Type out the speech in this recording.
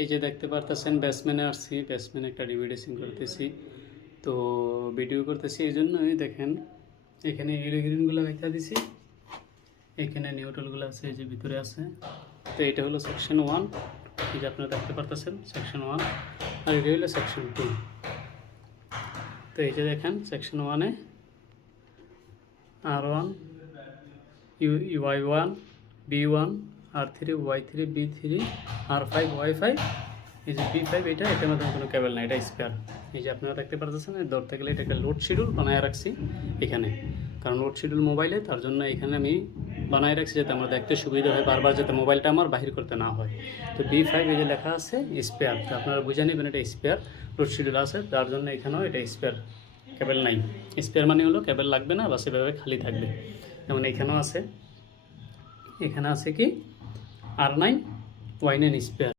এই যে দেখতে পারতেছেন ব্যাটসম্যানে আসছি, ব্যাটসম্যানে একটা ডিভিডেসিং করতেছি, তো ভিডিও করতেছি এই জন্যই। দেখেন এখানে ইউরো গ্রিনগুলো দেখা দিছি, এখানে নিউট্রালগুলো আছে, এই যে ভিতরে আছে। তো এটা হলো সেকশন 1, এই যে আপনারা দেখতে পারতেছেন সেকশন 1, আর এটা হলো সেকশন 2। তো এই যে দেখেন section 1-এ R1, Y1, B1, R3, Y3, B3, R5, Y5, এই যে B5, এটার মধ্যে কোনো কেবল না, এটা স্পেয়ার। এই যে আপনারা দেখতে পারতেছেন, ধরতে গেলে এটাকে লোড শিডিউল বানায় রাখছি এখানে, কারণ লোড শিডিউল মোবাইলে, তার জন্য এখানে আমি বানায় রাখছি যাতে আমার দেখতে সুবিধা হয়, বারবার যাতে মোবাইলটা আমার বাহির করতে না হয়। তো B5 এই যে লেখা আছে স্পেয়ার, তো আপনারা বুঝে নেবেন এটা স্পেয়ার লোড শিডিউল আছে, তার জন্য এখানেও এটা স্পেয়ার, কেবল নাই। স্পেয়ার মানে হলো কেবল লাগবে না, বা সেভাবে খালি থাকবে। যেমন এখানেও আছে, এখানে আছে কি R9, Y9 স্পেয়ার।